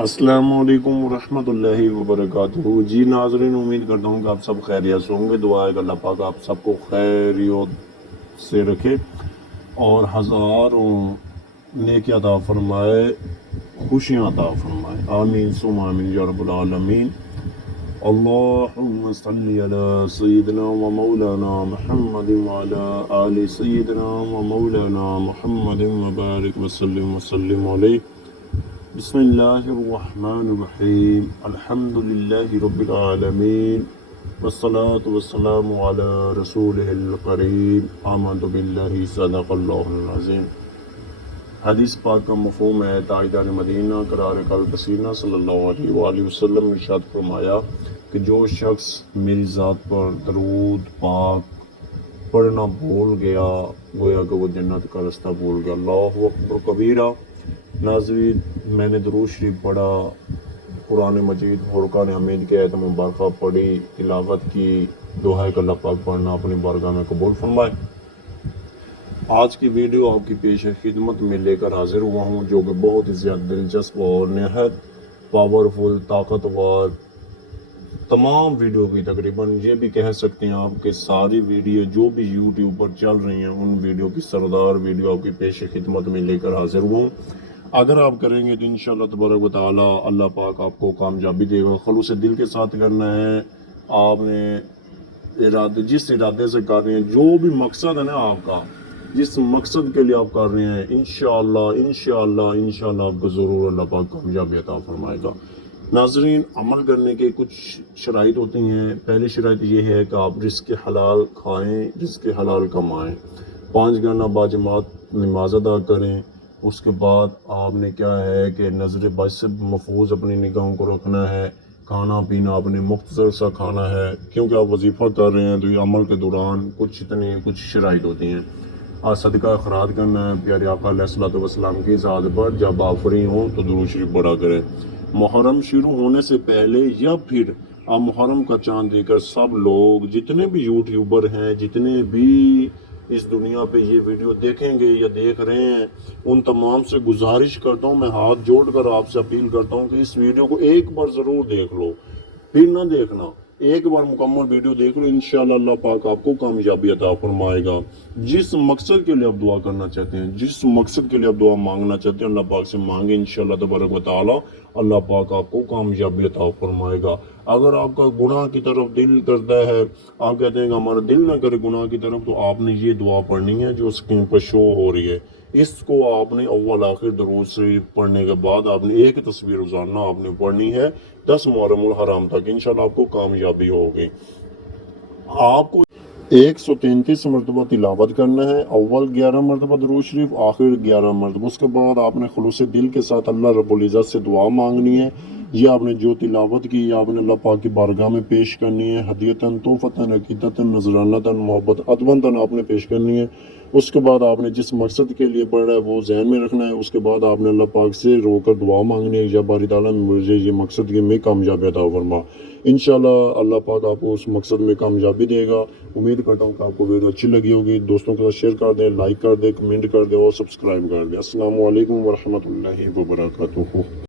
السلام علیکم ورحمۃ اللہ وبرکاتہ۔ جی ناظرین، امید کرتا ہوں کہ آپ سب خیریت سے ہوں گے۔ دعا ہے کہ اللہ پاک آپ سب کو خیریت سے رکھے اور ہزاروں نیکی عطا فرمائے، خوشیاں عطا فرمائے، آمین ثم آمین یا رب العالمین۔ اللہم صلی علی سیدنا و مولانا محمد وعلی آل سیدنا و مولانا محمد وبارک وسلم علیہ۔ بسم اللہ الرحمن الرحیم، الحمد للہ رب العالمین، والصلاة والسلام علی رسولہ الکریم، آمنت باللہ صدق اللہ العظیم۔ حدیث پاک کا مفہوم ہے، تاجدار مدینہ قرار قلب سینہ صلی اللہ علیہ وآلہ وسلم نے ارشاد فرمایا کہ جو شخص میری ذات پر درود پاک پڑھنا بھول گیا، گویا کہ وہ جنت کا رستہ بھول گیا۔ اللہ اکبر کبیرہ۔ ناظرین، میں نے درود شریف پڑھا، قرآن مجید فرقان حمید کے آیت مبارکہ پڑھی، تلاوت کی، دعا ہے کہ اللہ پاک پڑھنا اپنی بارگاہ میں قبول فرمائے۔ آج کی ویڈیو آپ کی پیش خدمت میں لے کر حاضر ہوا ہوں، جو کہ بہت ہی زیادہ دلچسپ اور نہایت پاورفل، طاقتور، تمام ویڈیو کی تقریباً یہ بھی کہہ سکتے ہیں آپ کہ ساری ویڈیو جو بھی یوٹیوب پر چل رہی ہیں ان ویڈیو کی سردار ویڈیو آپ کی پیش خدمت میں لے کر حاضر ہوا ہوں۔ اگر آپ کریں گے تو انشاءاللہ تبارک و تعالی اللہ پاک آپ کو کامیابی دے گا۔ خلوص دل کے ساتھ کرنا ہے، آپ نے جس ارادے سے کر رہے ہیں، جو بھی مقصد ہے نا آپ کا، جس مقصد کے لیے آپ کر رہے ہیں، انشاءاللہ آپ کو ضرور اللہ پاک کامیابی عطا فرمائے گا۔ ناظرین، عمل کرنے کے کچھ شرائط ہوتی ہیں۔ پہلی شرائط یہ ہے کہ آپ رزق حلال کھائیں، رزق حلال کمائیں، 5 گھنٹہ باجماعت نماز ادا کریں۔ اس کے بعد آپ نے کیا ہے کہ نظر بد سے محفوظ اپنی نگاہوں کو رکھنا ہے، کھانا پینا آپ نے مختصر سا کھانا ہے، کیونکہ آپ وظیفہ کر رہے ہیں تو یہ عمل کے دوران کچھ شرائط ہوتی ہیں۔ صدقہ اخراج کرنا ہے، پیارے آقا علیہ الصلوۃ والسلام کی ذات پر جب آپ فری ہوں تو درود شریف پڑھا کریں۔ محرم شروع ہونے سے پہلے یا پھر آپ محرم کا چاند دے کر سب لوگ، جتنے بھی یوٹیوبر ہیں، جتنے بھی اس دنیا پہ یہ ویڈیو دیکھیں گے یا دیکھ رہے ہیں، ان تمام سے گزارش کرتا ہوں، میں ہاتھ جوڑ کر آپ سے اپیل کرتا ہوں کہ اس ویڈیو کو ایک بار ضرور دیکھ لو، پھر نہ دیکھنا، ایک بار مکمل ویڈیو دیکھ لو، انشاءاللہ اللہ پاک آپ کو کامیابی عطا فرمائے گا۔ جس مقصد کے لیے آپ دعا کرنا چاہتے ہیں، جس مقصد کے لیے آپ دعا مانگنا چاہتے ہیں، اللہ پاک سے مانگیں، انشاءاللہ تبارک و تعالی اللہ پاک آپ کو کامیابی عطا فرمائے گا۔ اگر آپ کا گناہ کی طرف دل کرتا ہے، آپ کہتے ہیں کہ ہمارا دل نہ کرے گناہ کی طرف، تو آپ نے یہ دعا پڑھنی ہے جو اسکرین پر شو ہو رہی ہے۔ اس کو آپ نے اول آخر درود شریف پڑھنے کے بعد آپ نے ایک تصویر روزانہ آپ نے پڑھنی ہے 10 محرم الحرام تک، انشاءاللہ آپ کو کامیابی ہوگی۔ آپ کو 133 مرتبہ تلاوت کرنا ہے، اول 11 مرتبہ درود شریف، آخر 11 مرتبہ۔ اس کے بعد آپ نے خلوص دل کے ساتھ اللہ رب العزت سے دعا مانگنی ہے۔ یہ آپ نے جو تلاوت کی آپ نے اللہ پاک کی بارگاہ میں پیش کرنی ہے، ہدیتاً، تحفتاً، عقیدتاً، نذرانتاً، محبت ادباً آپ نے پیش کرنی ہے۔ اس کے بعد آپ نے جس مقصد کے لیے پڑھ رہا ہے وہ ذہن میں رکھنا ہے۔ اس کے بعد آپ نے اللہ پاک سے رو کر دعا مانگنی ہے، یا باری تعالیٰ مجھے یہ مقصد کی میں کامیابی عطا فرما۔ انشاءاللہ اللہ پاک آپ کو اس مقصد میں کامیابی دے گا۔ امید کرتا ہوں کہ آپ کو ویڈیو اچھی لگی ہوگی، دوستوں کے ساتھ شیئر کر دیں، لائک کر دیں، کمنٹ کر دیں اور سبسکرائب کر دیں۔ السلام علیکم ورحمۃ اللہ وبرکاتہ۔